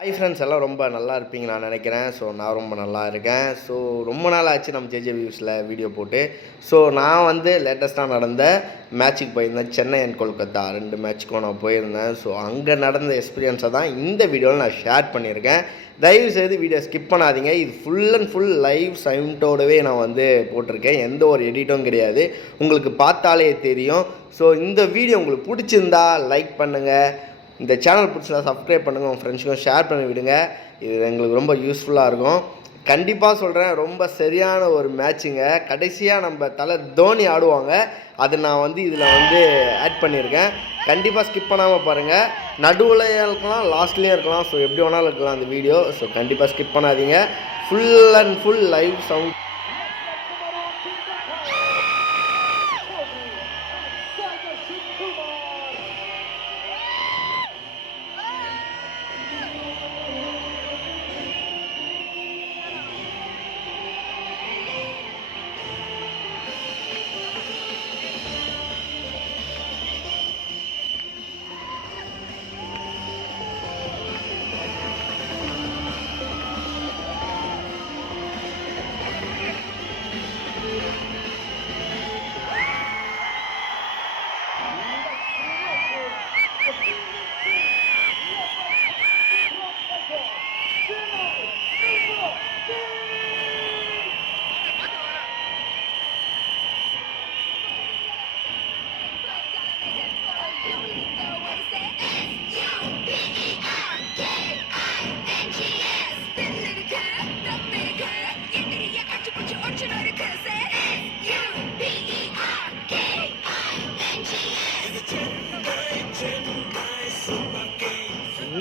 Hi friends எல்லாம் ரொம்ப நல்லா இருப்பீங்க நான் நினைக்கிறேன். ஸோ நான் ரொம்ப நல்லா இருக்கேன். ஸோ ரொம்ப நாள் ஆச்சு நம்ம ஜேஜே வியூஸில் வீடியோ போட்டு. ஸோ நான் வந்து லேட்டஸ்ட்டாக நடந்த மேட்ச்சுக்கு போயிருந்தேன். சென்னை அண்ட் கொல்கத்தா 2 மேட்ச்சுக்கும் நான் போயிருந்தேன். ஸோ அங்கே நடந்த எக்ஸ்பீரியன்ஸை தான் இந்த வீடியோவில் நான் ஷேர் பண்ணியிருக்கேன். தயவுசெய்து வீடியோ ஸ்கிப் பண்ணாதீங்க. இது ஃபுல் அண்ட் ஃபுல் லைவ் சவுண்டோடவே நான் வந்து போட்டிருக்கேன். எந்த ஒரு எடிட்டும் கிடையாது. உங்களுக்கு பார்த்தாலே தெரியும். ஸோ இந்த வீடியோ உங்களுக்கு பிடிச்சிருந்தா லைக் பண்ணுங்கள். இந்த சேனல் பிடிச்சா சப்ஸ்கிரைப் பண்ணுங்கள், உங்கள் ஃப்ரெண்ட்ஸுக்கும் ஷேர் பண்ணி விடுங்க. இது எங்களுக்கு ரொம்ப யூஸ்ஃபுல்லாக இருக்கும். கண்டிப்பாக சொல்கிறேன், ரொம்ப சரியான ஒரு மேட்சுங்க. கடைசியாக நம்ம தலை தோனி ஆடுவாங்க. அது நான் வந்து இதில் வந்து ஆட் பண்ணியிருக்கேன். கண்டிப்பாக ஸ்கிப் பண்ணாமல் பாருங்கள். நடுவில் இருக்கலாம், லாஸ்ட்லேயும் இருக்கலாம். ஸோ எப்படி வேணாலும் இருக்கலாம் அந்த வீடியோ. ஸோ கண்டிப்பாக ஸ்கிப் பண்ணாதீங்க. Full and full live sound.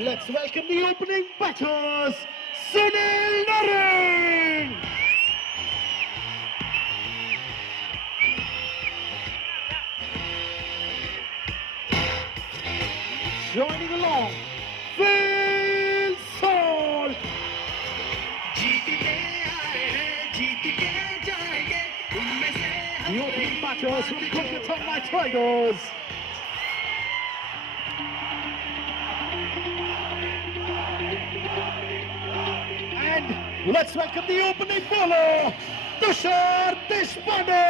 Let's welcome the opening batters, Sunil Narine. Joining along, Phil Salt. The opening batters from Kolkata Knight Riders. And let's welcome the opening bowler, Tushar Deshpande.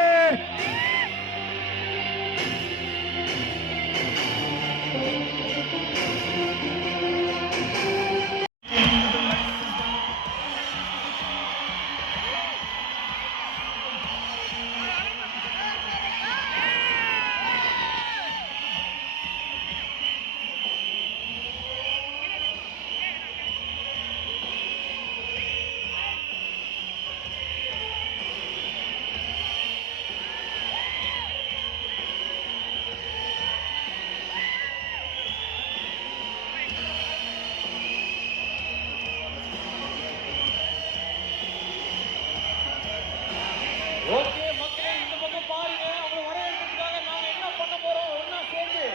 Okay மக்களே, இந்த பக்கம் பாருங்க. அவங்க வரவேற்கிறதுக்காக நாங்க என்ன பண்ண போறோம் ஒண்ணா சேர்ந்து.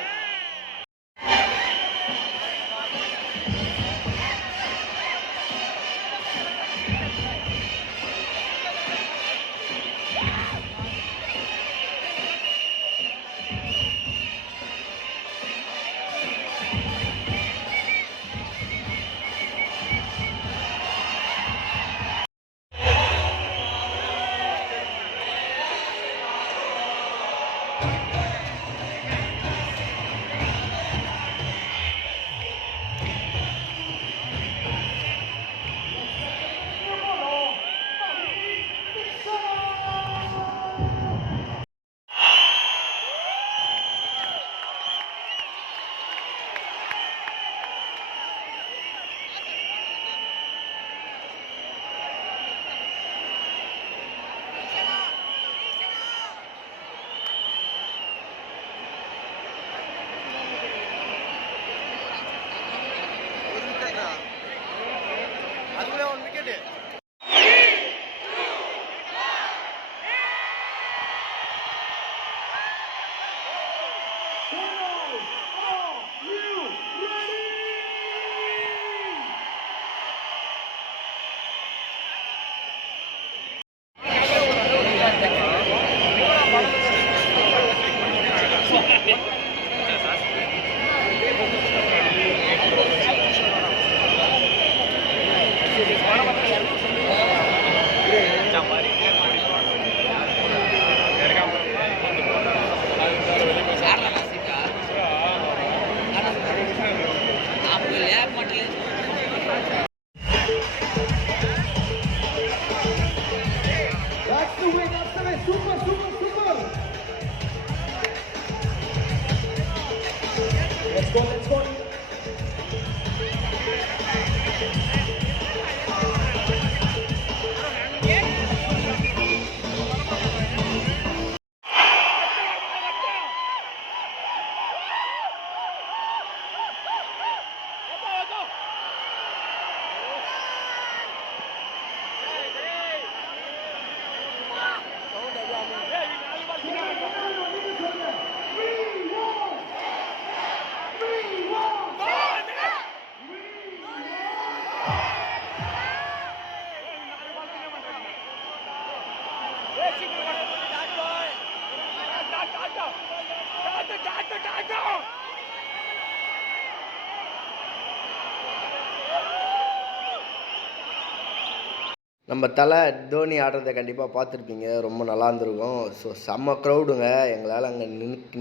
நம்ம தலை தோனி ஆடுறத கண்டிப்பாக பார்த்துருப்பீங்க. ரொம்ப நல்லா இருந்திருக்கும். ஸோ செம்ம க்ரௌடுங்க. எங்களால் அங்கே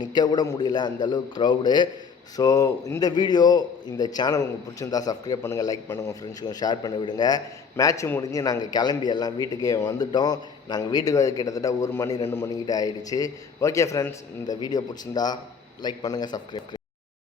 நிற்க கூட முடியல, அந்தளவுக்கு க்ரௌடு. ஸோ இந்த வீடியோ, இந்த சேனல் உங்களுக்கு பிடிச்சிருந்தா சப்ஸ்கிரைப் பண்ணுங்கள், லைக் பண்ணுங்கள், ஃப்ரெண்ட்ஸுக்கும் ஷேர் பண்ணி விடுங்க. மேட்ச் முடிஞ்சு நாங்கள் கிளம்பி எல்லாம் வீட்டுக்கே வந்துவிட்டோம். நாங்கள் வீட்டுக்கு வர கிட்டத்தட்ட 1 மணி 2 மணிக்கிட்ட ஆகிடுச்சு. ஓகே ஃப்ரெண்ட்ஸ், இந்த வீடியோ பிடிச்சிருந்தா லைக் பண்ணுங்கள், சப்ஸ்கிரைப்